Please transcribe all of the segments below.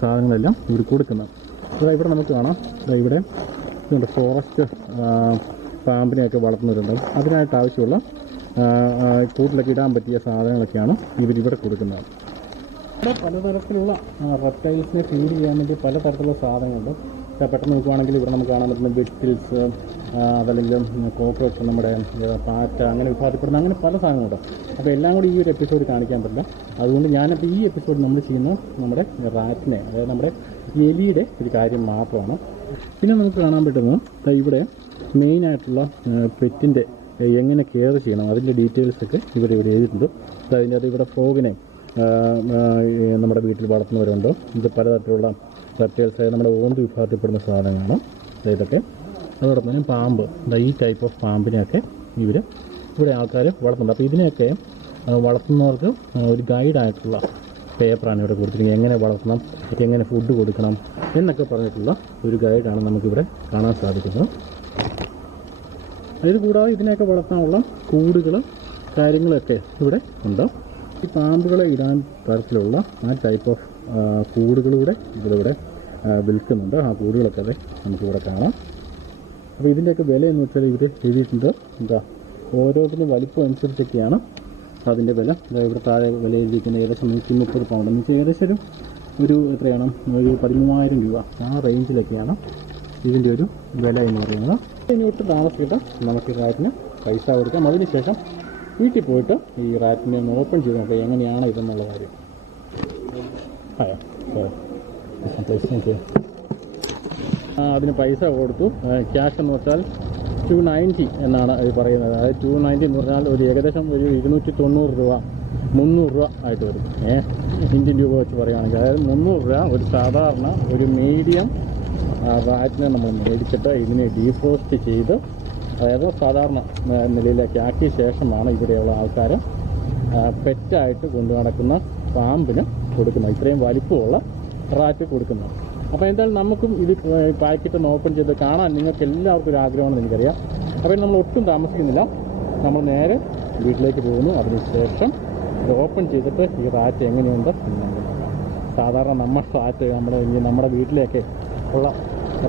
സാധനങ്ങളെല്ലാം ഇവർ കൊടുക്കുന്നത്. ഇവിടെ നമുക്ക് കാണാം, ഇവിടെ ഫോറസ്റ്റ് പാമ്പിനെയൊക്കെ വളർത്തുന്നവരുണ്ട്. അതിനായിട്ട് ആവശ്യമുള്ള കൂട്ടിലൊക്കെ ഇടാൻ പറ്റിയ സാധനങ്ങളൊക്കെയാണ് ഇവരിവിടെ കൊടുക്കുന്നത്. ഇവിടെ പലതരത്തിലുള്ള റെപ്റ്റൈൽസിനെ ഫീഡ് ചെയ്യാൻ വേണ്ടി പലതരത്തിലുള്ള സാധനങ്ങളുണ്ട്. പെട്ടെന്ന് നോക്കുകയാണെങ്കിൽ ഇവിടെ നമുക്ക് കാണാൻ പറ്റുന്ന വെറ്റിൽസ്, അതല്ലെങ്കിൽ കോക്രോച്ച്, നമ്മുടെ പാറ്റ, അങ്ങനെ വിഭാഗപ്പെടുന്ന അങ്ങനെ പല സാധനങ്ങളുണ്ട്. അപ്പോൾ എല്ലാം കൂടി ഈ ഒരു എപ്പിസോഡ് കാണിക്കാൻ പറ്റില്ല. അതുകൊണ്ട് ഞാനിപ്പോൾ ഈ എപ്പിസോഡ് നമ്മൾ ചെയ്യുന്നത് നമ്മുടെ റാറ്റിനെ, അതായത് നമ്മുടെ എലിയുടെ ഒരു കാര്യം മാത്രമാണ്. പിന്നെ നമുക്ക് കാണാൻ പറ്റുന്നത് ഇവിടെ മെയിനായിട്ടുള്ള പെറ്റിൻ്റെ എങ്ങനെ കെയർ ചെയ്യണം അതിൻ്റെ ഡീറ്റെയിൽസൊക്കെ ഇവിടെ എഴുതിയിട്ടുണ്ട്. അതിൻ്റെ അത് ഇവിടെ ഫ്രോഗിനെ നമ്മുടെ വീട്ടിൽ വളർത്തുന്നവരുണ്ട്. ഇത് പലതരത്തിലുള്ള റെപ്റ്റൈൽസ്, നമ്മുടെ ഓന്ത് വിഭാഗത്തിൽപ്പെടുന്ന സാധനങ്ങളാണ് ഇതൊക്കെ. അതോടൊപ്പം തന്നെ പാമ്പ്, ഈ ടൈപ്പ് ഓഫ് പാമ്പിനെയൊക്കെ ഇവിടെ ആൾക്കാർ വളർത്തുന്നുണ്ട്. അപ്പോൾ ഇതിനെയൊക്കെ വളർത്തുന്നവർക്ക് ഒരു ഗൈഡായിട്ടുള്ള പേപ്പറാണ് ഇവിടെ കൊടുത്തിരിക്കുന്നത്. എങ്ങനെ വളർത്തണം, എങ്ങനെ ഫുഡ് കൊടുക്കണം എന്നൊക്കെ പറഞ്ഞിട്ടുള്ള ഒരു ഗൈഡാണ് നമുക്കിവിടെ കാണാൻ സാധിക്കുന്നത്. ഇത് കൂടാതെ ഇതിനെയൊക്കെ വളർത്താനുള്ള കൂടുകൾ കാര്യങ്ങളൊക്കെ ഇവിടെ ഉണ്ട്. ഈ പാമ്പുകളെ ഇടാൻ തരത്തിലുള്ള ആ ടൈപ്പ് ഓഫ് കൂടുകളിലൂടെ ഇതിലൂടെ വിൽക്കുന്നുണ്ട്. ആ കൂടുകളൊക്കെ അതെ നമുക്കിവിടെ കാണാം. അപ്പോൾ ഇതിൻ്റെയൊക്കെ വില എന്ന് വെച്ചാൽ ഇവർ എഴുതിയിട്ടുണ്ട്. ഓരോന്നിനും വലിപ്പം അനുസരിച്ചൊക്കെയാണ് അതിൻ്റെ വില. ഇവിടെ താഴെ വില എഴുതിയിരിക്കുന്നത് ഏകദേശം 130 പൗണ്ട് എന്ന് വെച്ചാൽ ഏകദേശം ഒരു എത്രയാണ്, ഒരു 13,000 രൂപ ആ റേഞ്ചിലൊക്കെയാണ് ഇതിൻ്റെ ഒരു വില എന്ന് പറയുന്നത്. ഇനി ഒട്ടും താമസിച്ചിട്ട് നമുക്ക് ഈ റാറ്റിന് പൈസ കൊടുക്കാം. അതിനുശേഷം വീട്ടിൽ പോയിട്ട് ഈ റാറ്റിനെ ഒന്ന് ഓപ്പൺ ചെയ്ത് നോക്കാം എങ്ങനെയാണ് ഇതെന്നുള്ള കാര്യം. അതിന് പൈസ കൊടുത്തു. ക്യാഷ് എന്ന് വെച്ചാൽ 290 എന്നാണ് ഇത് പറയുന്നത്. അതായത് 290 എന്ന് പറഞ്ഞാൽ ഒരു ഏകദേശം ഒരു 290 രൂപ 300 രൂപ ആയിട്ട് വരും. ഇന്ത്യൻ രൂപ വെച്ച് പറയുകയാണെങ്കിൽ അതായത് 300 രൂപ ഒരു സാധാരണ ഒരു മീഡിയം റാറ്റിനെ നമ്മൾ മേടിച്ചിട്ട് ഇതിനെ ഡീഫ്രോസ്റ്റ് ചെയ്ത് അതായത് സാധാരണ നിലയിലേക്ക് ആക്കിയ ശേഷമാണ് ഇവിടെയുള്ള ആൾക്കാർ പെറ്റായിട്ട് കൊണ്ടു നടക്കുന്ന പാമ്പിന് കൊടുക്കുന്നത്. ഇത്രയും വലിപ്പമുള്ള റാറ്റ് കൊടുക്കുന്നത്. അപ്പോൾ എന്തായാലും നമുക്കും ഇത് പാക്കറ്റ് ഒന്ന് ഓപ്പൺ ചെയ്ത് കാണാൻ നിങ്ങൾക്ക് എല്ലാവർക്കും ഒരു ആഗ്രഹമാണെന്ന് എനിക്കറിയാം. അപ്പോൾ നമ്മൾ ഒട്ടും താമസിക്കുന്നില്ല, നമ്മൾ നേരെ വീട്ടിലേക്ക് പോകുന്നു. അതിനുശേഷം ഇത് ഓപ്പൺ ചെയ്തിട്ട് ഈ റാറ്റ് എങ്ങനെയുണ്ട് എന്ന് നമുക്ക് നോക്കാം. സാധാരണ റാറ്റ് നമ്മുടെ വീട്ടിലേക്ക് ഉള്ള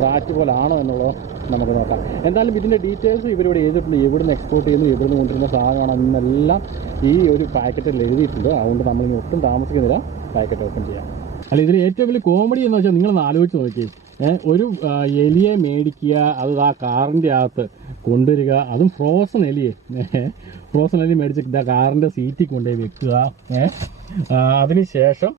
റാറ്റ് പോലെ ആണോ എന്നുള്ളത് നമുക്ക് നോക്കാം. എന്തായാലും ഇതിൻ്റെ ഡീറ്റെയിൽസ് ഇവരിവിടെ എഴുതിയിട്ടുണ്ട്. എവിടുന്ന് എക്സ്പോർട്ട് ചെയ്യുന്നു, എവിടുന്ന് കൊണ്ടുവരുന്ന സാധനമാണ് എന്നെല്ലാം ഈ ഒരു പാക്കറ്റിൽ എഴുതിയിട്ടുണ്ട്. അതുകൊണ്ട് നമ്മളിനി ഒട്ടും താമസിക്കുന്നില്ല, പാക്കറ്റ് ഓപ്പൺ ചെയ്യാം. അല്ല, ഇതിൽ ഏറ്റവും വലിയ കോമഡി എന്ന് വെച്ചാൽ നിങ്ങളൊന്ന് ആലോചിച്ച് നോക്കി, ഒരു എലിയെ മേടിക്കുക, അത് ആ കാറിൻ്റെ അകത്ത് കൊണ്ടുവരിക, അതും ഫ്രോസൺ എലിയെ മേടിച്ച് കാറിൻ്റെ സീറ്റിൽ കൊണ്ടുപോയി വെക്കുക. അതിനുശേഷം